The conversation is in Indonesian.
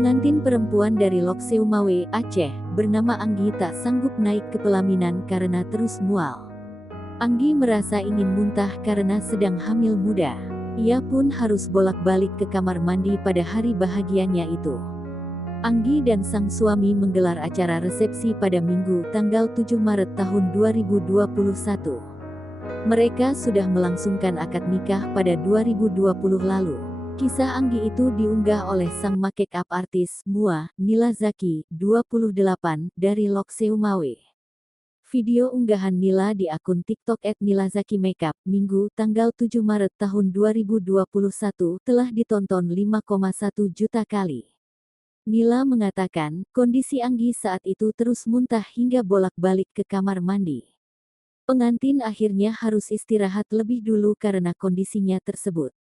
Pengantin perempuan dari Lok Seumawe, Aceh, bernama Anggi tak sanggup naik ke pelaminan karena terus mual. Anggi merasa ingin muntah karena sedang hamil muda. Ia pun harus bolak-balik ke kamar mandi pada hari bahagianya itu. Anggi dan sang suami menggelar acara resepsi pada Minggu, tanggal 7 Maret tahun 2021. Mereka sudah melangsungkan akad nikah pada 2020 lalu. Kisah Anggi itu diunggah oleh sang make-up artis, Mua, Nila Zaki, 28, dari Lok Seumawe. Video unggahan Nila di akun TikTok @nilazaki_makeup, Minggu, tanggal 7 Maret tahun 2021, telah ditonton 5,1 juta kali. Nila mengatakan, kondisi Anggi saat itu terus muntah hingga bolak-balik ke kamar mandi. Pengantin akhirnya harus istirahat lebih dulu karena kondisinya tersebut.